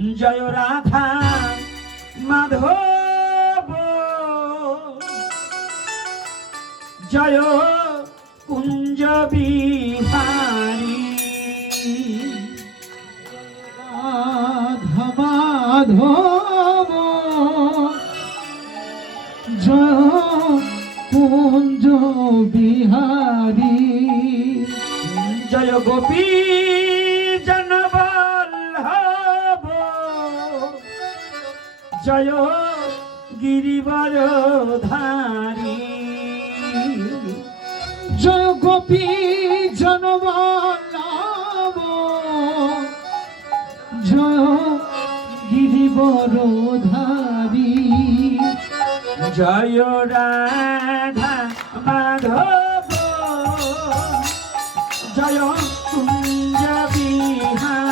জয় রাধা মাধব। জয় কুঞ্জ বিহারি। রাধা মাধব। জয় কুঞ্জ বিহারি। জয় গোপী নিশ্চয় গিরিবর ধারি। জয় গোপী জনবল্লভ জয় গিরিবর ধারি। জয় রাধা মাধব। জয় কুঞ্জ বিহার।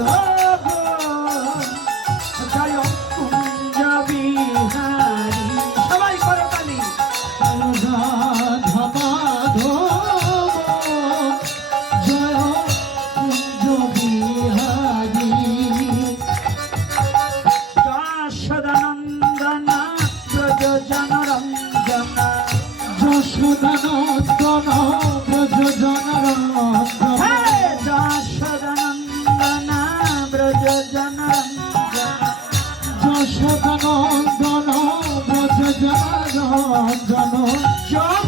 Oh. জানো সব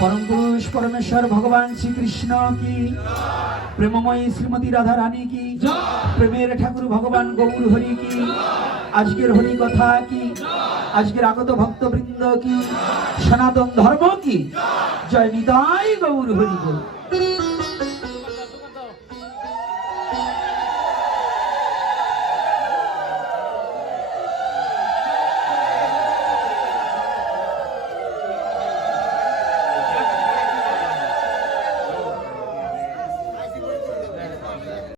পরম পুরুষ, পরমেশ্বর, ভগবান শ্রীকৃষ্ণ কি? প্রেমময়ী শ্রীমতী রাধা রানী কি? প্রেমের ঠাকুর ভগবান গৌর হরি কি? আজকের হরি কথা কি? আজকের আগত ভক্তবৃন্দ কি? সনাতন ধর্ম কি? জয় নিতাই গৌর হরি গৌর